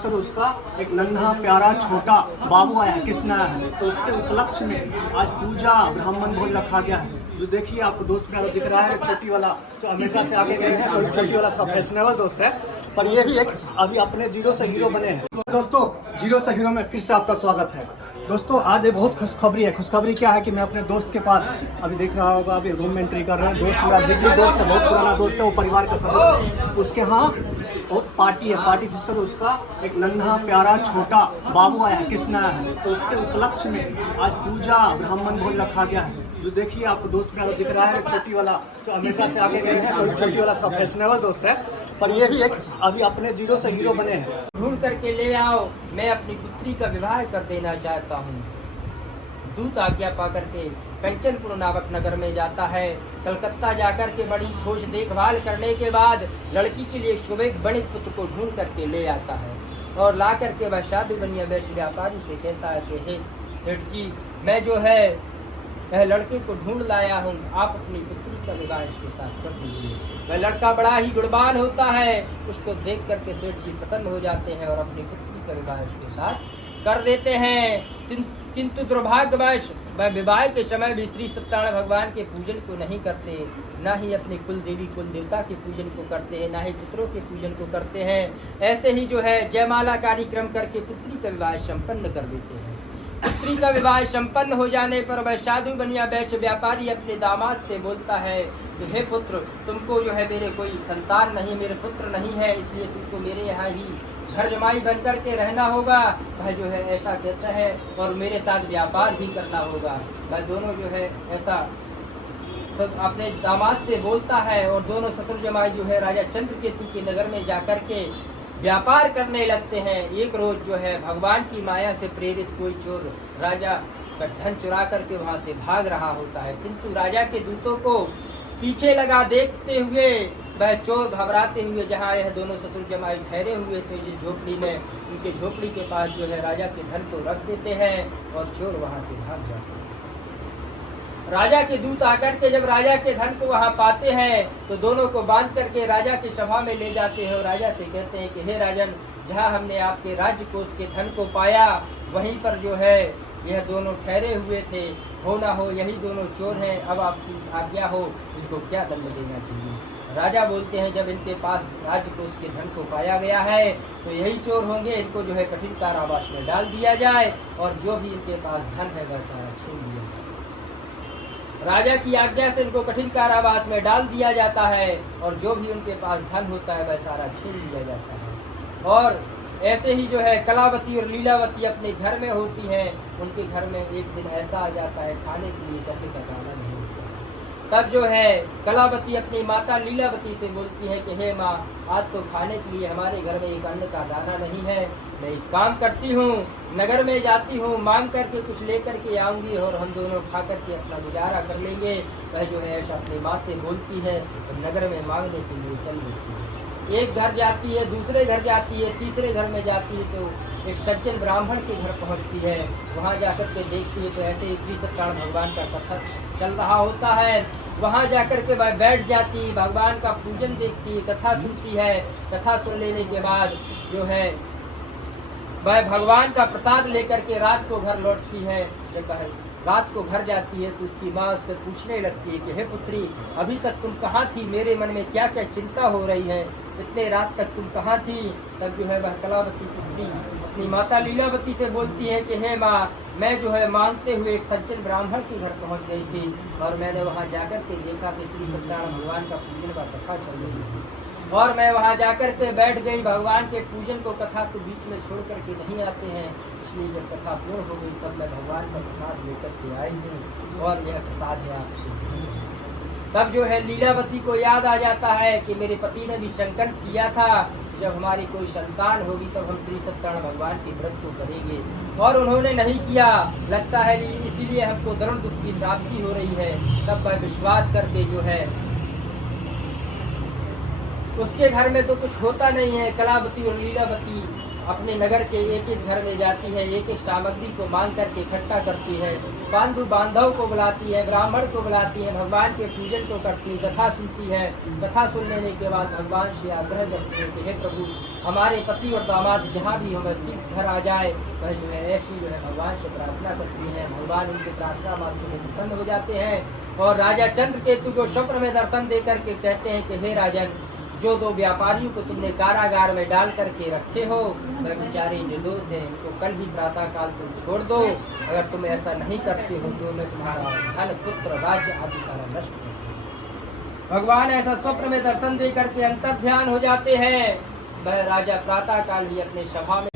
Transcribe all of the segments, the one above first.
पुष्कर उसका एक नन्हा प्यारा छोटा बाबू आया है, कृष्ण आया है। तो उसके उपलक्ष्य में आज पूजा ब्राह्मण भोज रखा गया है। जो देखिए आपको दोस्त मेरा दिख रहा है, चोटी वाला जो अमेरिका से आके गए हैं, तो चोटी वाला थोड़ा फैशनेबल दोस्त है, पर ये भी एक अभी अपने जीरो से हीरो बने हैं। तो दोस्तों जीरो से हीरो में फिर से आपका स्वागत है। दोस्तों आज एक बहुत खुशखबरी है। खुशखबरी क्या है कि मैं अपने दोस्त के पास अभी देख रहा होगा, अभी रूम में एंट्री कर रहे हैं। दोस्त मेरा जिगरी दोस्त है, बहुत पुराना दोस्त है, वो परिवार का सदस्य है। उसके यहाँ बहुत पार्टी है, पार्टी पुष्कर उसका एक नन्हा प्यारा छोटा बाबू आया है, कृष्ण आया है। तो उसके उपलक्ष्य में आज पूजा ब्राह्मण भोज रखा गया है। जो देखिए आपको दोस्त मेरा दिख रहा है, चोटी वाला जो अमेरिका से आके गए हैं, तो चोटी वाला थोड़ा फैशनेबल दोस्त है, पर ये भी एक अभी अपने जीरो से हीरो बने हैं। ढूंढ करके ले आओ, मैं अपनी पुत्री का विवाह कर देना चाहता हूँ। दूत आज्ञा पा करके कंचनपुर नामक नगर में जाता है। कलकत्ता जाकर के बड़ी खोज देखभाल करने के बाद लड़की के लिए शुभेक बणिक पुत्र को ढूंढ करके ले आता है और ला करके वह साधु बनिया वैश्य व्यापारी से कहता है कि हे सेठ जी, मैं जो है लड़के को ढूंढ लाया हूँ, आप अपनी पुत्री का विवाह इसके साथ कर दीजिए। वह लड़का बड़ा ही गुणवान होता है, उसको देख करके सेठ जी प्रसन्न हो जाते हैं और अपनी पुत्री का विवाह उसके साथ कर देते हैं। किंतु दुर्भाग्यवश वह विवाह के समय भी श्री सत्यनारायण भगवान के पूजन को नहीं करते, ना ही अपनी कुल देवी कुल देवता के पूजन को करते हैं, ना ही पुत्रों के पूजन को करते हैं। ऐसे ही जो है जयमाला कार्यक्रम करके पुत्री का विवाह संपन्न कर देते हैं। पुत्री का विवाह संपन्न हो जाने पर वह साधु बनिया वैश्य व्यापारी अपने दामाद से बोलता है कि हे पुत्र, तुमको जो है मेरे कोई संतान नहीं, मेरे पुत्र नहीं है, इसलिए तुमको मेरे यहाँ ही घर जमाई बन करके रहना होगा। वह जो है ऐसा कहता है और मेरे साथ व्यापार भी करना होगा। वह दोनों जो है ऐसा अपने दामाद से बोलता है और दोनों ससुर जमाई जो है राजा चंद्रकेतु के नगर में जाकर के व्यापार करने लगते हैं। एक रोज जो है भगवान की माया से प्रेरित कोई चोर राजा का धन चुरा करके वहां से भाग रहा होता है, किंतु राजा के दूतों को पीछे लगा देखते हुए वह चोर घबराते हुए जहाँ यह दोनों ससुर जमाई ठहरे हुए थे जिस झोपड़ी में, उनके झोपड़ी के पास जो है राजा के धन को रख देते हैं और चोर वहां से भाग जाते हैं। राजा के दूत आकर के जब राजा के धन को वहां पाते हैं तो दोनों को बांध करके राजा की सभा में ले जाते हैं और राजा से कहते हैं कि हे राजन, जहां हमने आपके राज्य कोष के धन को पाया वहीं पर जो है यह दोनों ठहरे हुए थे, हो ना हो यही दोनों चोर हैं, अब आपकी आज्ञा हो, इनको क्या दंड देना चाहिए। राजा बोलते हैं जब इनके पास राज्य कोष के धन को पाया गया है तो यही चोर होंगे, इनको जो है कठिन कारावास में डाल दिया जाए और जो भी इनके पास धन है वह सारा छीन लिया जाए। राजा की आज्ञा से इनको कठिन कारावास में डाल दिया जाता है और जो भी उनके पास धन होता है वह सारा छीन लिया जाता है। और ऐसे ही जो है कलावती और लीलावती अपने घर में होती हैं। उनके घर में एक दिन ऐसा आ जाता है खाने के लिए कपड़े का दाना नहीं होता। तब जो है कलावती अपनी माता लीलावती से बोलती है कि हे माँ, आज तो खाने के लिए हमारे घर में एक अन्न का दाना नहीं है, मैं एक काम करती हूँ, नगर में जाती हूँ, मांग करके कुछ लेकर के आऊंगी और हम दोनों खा करके अपना गुजारा कर लेंगे। वह जो है ऐसा अपनी माँ से बोलती है और नगर में मांगने के लिए चल देती है। एक घर जाती है, दूसरे घर जाती है, तीसरे घर में जाती है तो एक सज्जन ब्राह्मण के घर पहुंचती है। वहां जाकर के देखती है तो ऐसे ही श्री सत्यनारायण भगवान का कथा चल रहा होता है। वहां जाकर के वह बैठ जाती, भगवान का पूजन देखती है, कथा सुनती है। कथा सुन लेने के बाद जो है वह भगवान का प्रसाद लेकर के रात को घर लौटती है। जब रात को घर जाती है तो उसकी माँ उससे पूछने लगती है कि हे पुत्री, अभी तक तुम कहाँ थी, मेरे मन में क्या क्या चिंता हो रही है, इतने रात तक तुम कहाँ थी। तब जो है वह कलावती पुत्री अपनी माता लीलावती से बोलती है कि हे माँ, मैं जो है मांगते हुए एक सज्जन ब्राह्मण के घर पहुँच गई थी और मैंने वहाँ जाकर के देखा कि श्री सत्यनारायण भगवान का पूजन का कथा चल रही थी और मैं वहाँ जाकर के बैठ गई। भगवान के पूजन को कथा को बीच में छोड़ करके नहीं आते हैं, इसलिए जब कथा पूर्ण हो गई तब मैं भगवान का प्रसाद लेकर के आई हूँ और यह प्रसाद है आपसे। तब जो है लीलावती को याद आ जाता है कि मेरे पति ने भी संकल्प किया था जब हमारी कोई संतान होगी तब हम श्री सत्यनारायण भगवान के व्रत को करेंगे और उन्होंने नहीं किया। लगता है इसीलिए हमको दरुण दुख की प्राप्ति हो रही है। तब वह विश्वास करके जो है उसके घर में तो कुछ होता नहीं है। कलावती और लीलावती अपने नगर के एक एक घर में जाती है, एक एक सामग्री को मांग करके इकट्ठा करती है, बंधु बांधव को बुलाती है, ब्राह्मण को बुलाती है, भगवान के पूजन को करती है, कथा सुनती है। कथा सुन लेने के बाद भगवान से आग्रह करती है कि हे प्रभु, हमारे पति और दामाद जहाँ भी हमें सीख घर आ जाए, वह जो है ऐसी जो है भगवान से प्रार्थना करती है। भगवान उनकी प्रार्थना मात्र में प्रसन्न हो जाते हैं और राजा चंद्रकेतु को स्वप्न में दर्शन दे करके कहते हैं कि हे राजन, जो दो व्यापारियों को तुमने कारागार में डाल करके रखे हो, वह बेचारे निर्दोष हैं, उनको कल ही प्रातः काल तुम छोड़ दो। अगर तुम ऐसा नहीं करते हो तो मैं तुम्हारा धन पुत्र राज्य आदि सारा नष्ट कर दूंगा। भगवान ऐसा स्वप्न में दर्शन दे करके अंतर ध्यान हो जाते हैं। वह राजा प्रातः काल ही अपने सभा में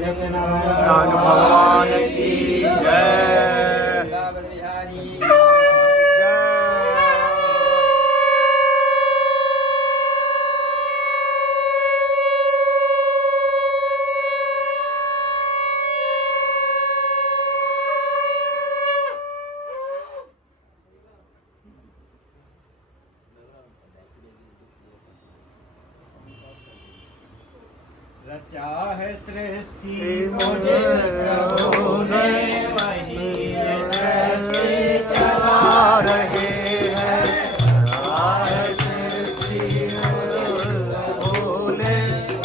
नाग भगवान की जय। वृंदावन बिहारी रचा है सृष्टि मुझे प्रभु ने वही सृष्टि चला रहे हैं। प्रभु ने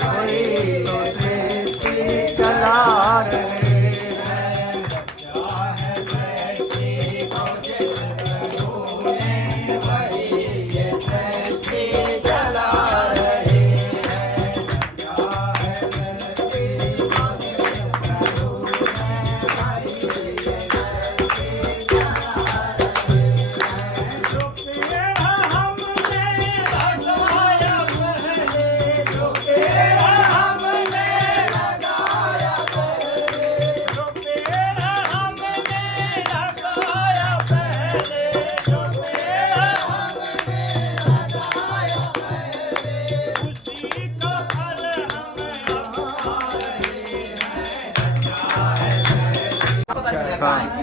वही तो सृष्टि चला रहे हैं। रचा है सृष्टि मुझे प्रभु ने वही ये सृष्टि चला रहे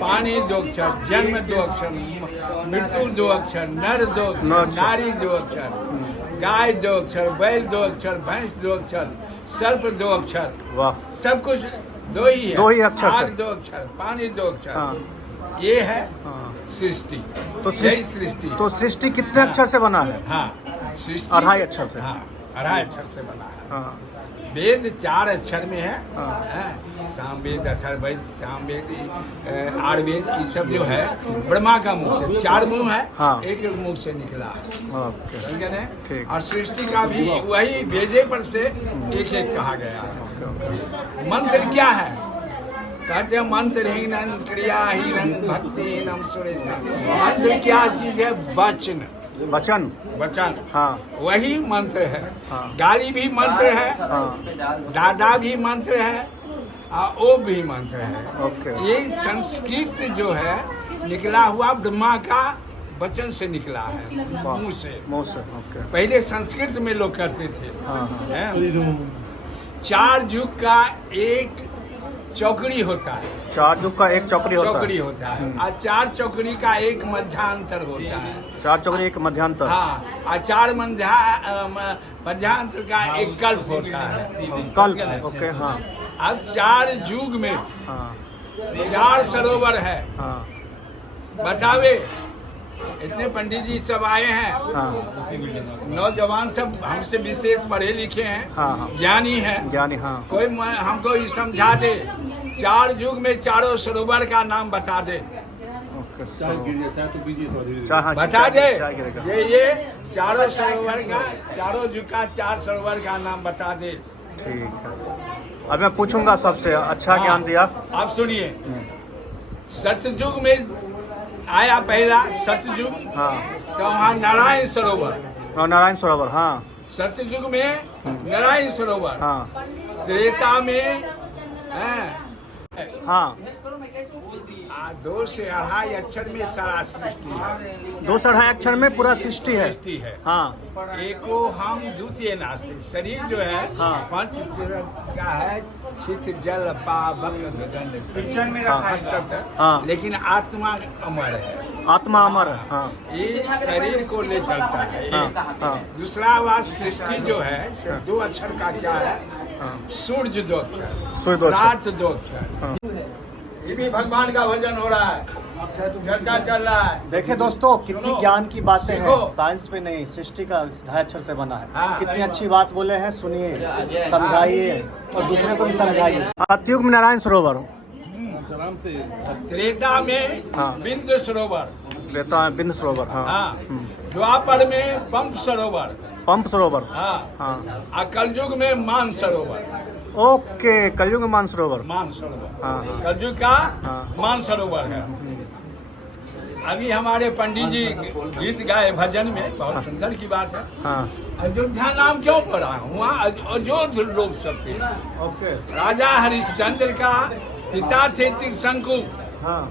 पानी दो अक्षर, जन्म दो अक्षर, मृत्यु दो अक्षर, नर दो अक्षर, नारी दो अक्षर, गाय दो अक्षर, बैल दो अक्षर, भैंस दो अक्षर, सर्प दो अक्षर। वाह, सब कुछ दो ही है। दो ही अक्षर से। आग दो अक्षर, पानी दो अक्षर। हाँ। ये है हाँ। सृष्टि। तो यही सृष्टि। तो सृष्टि कितने अक्षर से बना है? हाँ, सृष्टि 2.5 अक्षर से। हाँ, 2.5 अक्षर से बना है। हाँ। वेद 4 अक्षर में है। हाँ। हैं? सामवेद, अथर्ववेद, सामवेद, आयुर्वेद, ये सब जो है ब्रह्मा का मुख से 4 मुंह है। हाँ। एक एक मुख से निकला है। ओके। समझ गए? ठीक। और सृष्टि का भी वही वेदे पर से एक एक कहा गया है। मंत्र क्या है? कहते हैं मंत्र हीनम क्रिया हीनम भक्ति हीनम सुरेश। मंत्र क्या चीज है? वचन। वचन। वचन। हाँ। वही मंत्र है। हाँ। गाली भी मंत्र है। हाँ। दादा भी मंत्र है और ओ भी मंत्र है। ओके। ये संस्कृत जो है निकला हुआ ब्रह्मा का वचन से निकला है, मुंह से। मुंह से। ओके। पहले संस्कृत में लोग करते थे। हाँ हाँ। हैं? 4 युग का एक चौकड़ी होता है। 4 युग का एक चौकड़ी होता चौकड़ी है। होता है और 4 चौकड़ी का एक मध्यांतर होता है। 4 चौकड़ी एक मध्यांतर। हाँ, और 4 मध्यांतर का एक कल्प होता है। कल्प। ओके। हाँ। अब 4 युग में हाँ। 4 सरोवर है। हाँ। बतावे, इतने पंडित जी सब आए हैं। हाँ। नौजवान सब हमसे विशेष पढ़े लिखे हैं। हाँ, हाँ। ज्ञानी है। ज्ञानी। हाँ। कोई हमको ये समझा दे, 4 युग में 4 सरोवर का नाम बता दे। ओके। बता दे। ये 4 सरोवर का, 4 युग का 4 सरोवर का नाम बता दे। ठीक है। अब मैं पूछूंगा सबसे अच्छा हाँ। ज्ञान दिया। आप सुनिए, सतयुग में आया पहला सतयुग। हाँ। तो वहाँ नारायण सरोवर। और नारायण सरोवर। हाँ। सतयुग में नारायण सरोवर। हाँ। त्रेता में हाँ। 2 से 2.5 अक्षर में सारा सृष्टि है। 2 से 2.5 अक्षर में पूरा सृष्टि है। सृष्टि है। हाँ। एको हम द्वितीय नास्ते। शरीर जो है हाँ। 5 का है, चित जल पावक गगन पिक्चर में रखा है। हाँ। लेकिन आत्मा अमर है। आत्मा अमर है। हाँ। ये शरीर को ले चलता है। हाँ। हाँ। दूसरा बात, सृष्टि जो है 2 अक्षर का क्या है? हाँ। सूर्य 2 अक्षर, सूर्य 2 अक्षर। रात 2 अक्षर। हाँ। ये भी भगवान का भजन हो रहा है, चर्चा चल रहा है। देखिए दोस्तों, कितनी सुनो, ज्ञान की बातें हैं। सीखो। साइंस पे नहीं, सृष्टि का 2.5 अक्षर से बना है। हाँ। कितनी अच्छी बात बोले हैं। सुनिए, समझाइए और दूसरे को भी समझाइए। सतयुग में नारायण सरोवर। त्रेता में हाँ। बिंदु सरोवर। त्रेता में बिंदु सरोवर। हाँ। हाँ। द्वापर में पंप सरोवर। पंप सरोवर। हाँ। हाँ। और कलयुग में मान सरोवर। ओके। कलयुग में मान सरोवर। मान सरोवर। हाँ। हाँ। कलयुग का हाँ। मान सरोवर है। अभी हमारे पंडित जी गीत गाए भजन में, बहुत सुंदर की बात है। हाँ अयोध्या नाम क्यों पड़ा? वहाँ अयोध्या लोग सब थे। ओके राजा हरिश्चंद्र का पिता थे त्रिशंकु। हाँ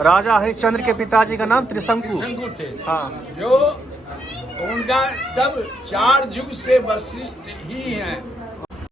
राजा हरिश्चंद्र के पिताजी का नाम त्रिशंकु। त्रिशंकु थे। हाँ जो उनका सब 4 युग से वशिष्ठ ही हैं।